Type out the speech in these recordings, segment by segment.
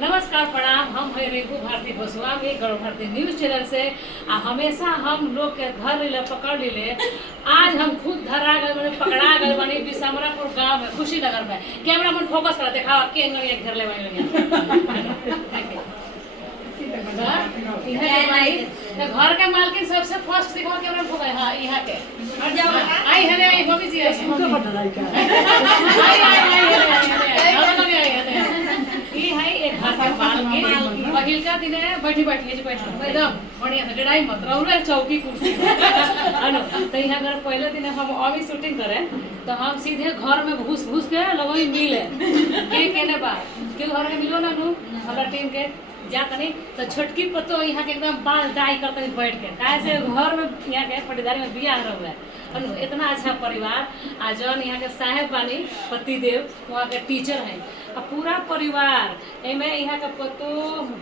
नमस्कार प्रणाम। हम है रिंकू भारती गोस्वामी गौरव भारती न्यूज चैनल से। हमेशा हम लोग के घर ले पकड़ ले। आज हम खुद धरा गए मैंने पकड़ा गए बनी बिसमरापुर गांव में खुशी नगर में। कैमरा मन फोकस करा देखा के एक घर ले घर के मालकिन सबसे फर्स्ट दिखाओ कैमरा फोकस। हां यहां के और जाओ आई है आई मम्मी जी आई पहिलका दिन बैठी एकदम बढ़िया लड़ाई मत रहो चौकी कुर्सी अनु तो यहाँ अगर पहले दिन हम अभी शूटिंग करे तो हम सीधे घर में घुस के लगोई मिले के केने बा के घर में मिलो ना नु हमारा टीम के जा तनी तो छोटकी पतो यहाँ के एकदम बाल डाई करते बैठ के काहे से घर में यहाँ के पटीदारी में बियाह रहुआ अनु इतना अच्छा परिवार आज यहाँ के साहेब बानी पतिदेव वहाँ के टीचर हैं और पूरा परिवार एमे यहाँ का पतो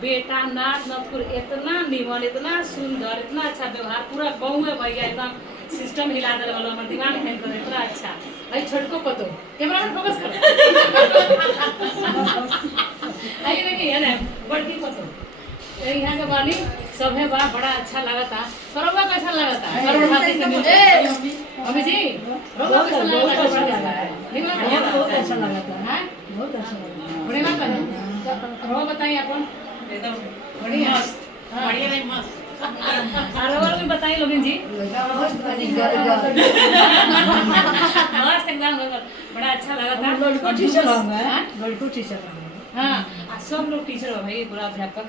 बेटा नाथ नथुर इतना निमन इतना सुंदर इतना अच्छा व्यवहार पूरा गाँव में भैया एकदम सिस्टम हिला दे वाला हमारे दिमाग है इतना अच्छा भाई छोटको पतो कैमरा में फोकस कर आइए देखिए है ना बड़की पतो यहाँ के बानी सब है बड़ा अच्छा लगा था। करवा कैसा लगा था अभी जी बहुत अच्छा लगा था बहुत अच्छा लगा बढ़िया बात है। बताइए अपन एकदम बढ़िया बढ़िया नहीं मस्त और भी बताइए लोगिन जी मस्त एकदम बड़ा अच्छा लगा था। लड़को टीचर हाँ सब लोग टीचर हो भाई पूरा अध्यापक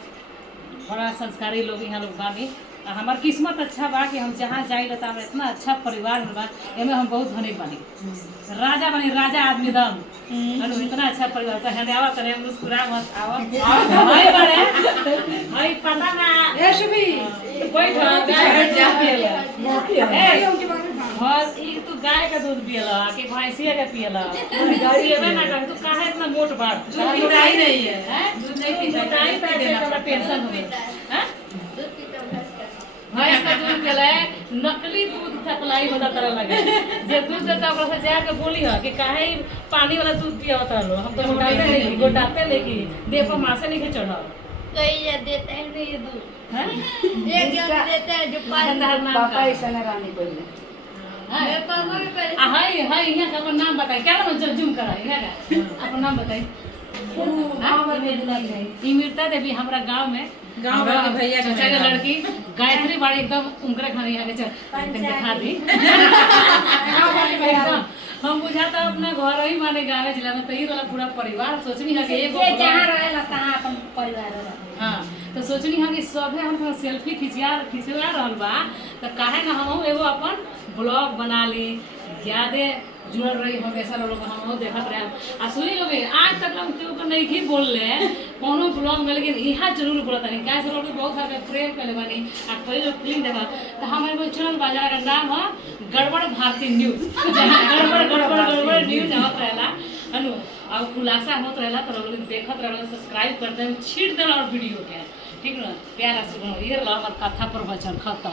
बड़ा संस्कारी लोग यहाँ लोग बानी। हमार किस्मत अच्छा बा कि हम जहाँ जाए रहता हमारे इतना अच्छा परिवार में बा एमे हम बहुत धनी बनी राजा बनी राजा आदमी दम अनु इतना अच्छा परिवार तो हंदावा करे मुस्कुरा मत आवा भाई बड़े भाई पता ना ए शुभी बैठ जा पियला हां ई तू गाय का दूध पियला कि भैंसिया का पियला गाड़ी एबे ना कर तू काहे इतना मोट बात पिटाई नहीं है हैं दूध नहीं पीता पिटाई पे देना टेंशन हो हैं भैंस का दूध पियला नकली दूध सप्लाई होता तरह लगे जे दूध देता ओकरा से जाके बोली है कि काहे पानी वाला दूध पिया होता लो हम तो गोटाते लेकिन देह पर मासे नहीं चढ़ा कई देते हैं नहीं दूध हैं एक जन देते हैं जो पापा ऐसा ना रानी पहले मेरे पापा भी पहले हाय हाय यहाँ का अपन नाम बताइए क्या नाम जूम करा यहाँ का अपन नाम बताइए इमृता देवी हमारा गांव में भैया चाचा का लड़की गायत्री बाड़ी एकदम उनकरे खाने यहाँ के दिखा दी हम बुझाता अपना घर ही माने गाँव जिला में तही वाला पूरा परिवार सोचनी है कि एक जहाँ रहेला तहाँ अपन परिवार रहेला। हाँ तो सोचनी है कि सब हम सेल्फी खिंचवा रहल बा तो काहे ना हम एगो अपन ब्लॉग बना ली ज्यादा जुड़ल रही हमेशा लोग हम देखत रहे आ सुनी लोग आज तक हम केहू को नहीं बोल ले कोनो ब्लॉग में लेकिन यहाँ जरूर बोलता नहीं क्या लोग बहुत सारे प्रेम कर बनी आ कोई लोग फिल्म देखा तो हमारे को चैनल बाजार का नाम है गड़बड़ भारती न्यूज गड़बड़ न्यूज आवत रहेला अनु और खुलासा होत रहेला तो लोग देखत रहेला सब्सक्राइब कर दे छीट देला और वीडियो के ठीक ना प्यारा से ये ला हमर कथा प्रवचन खत्म।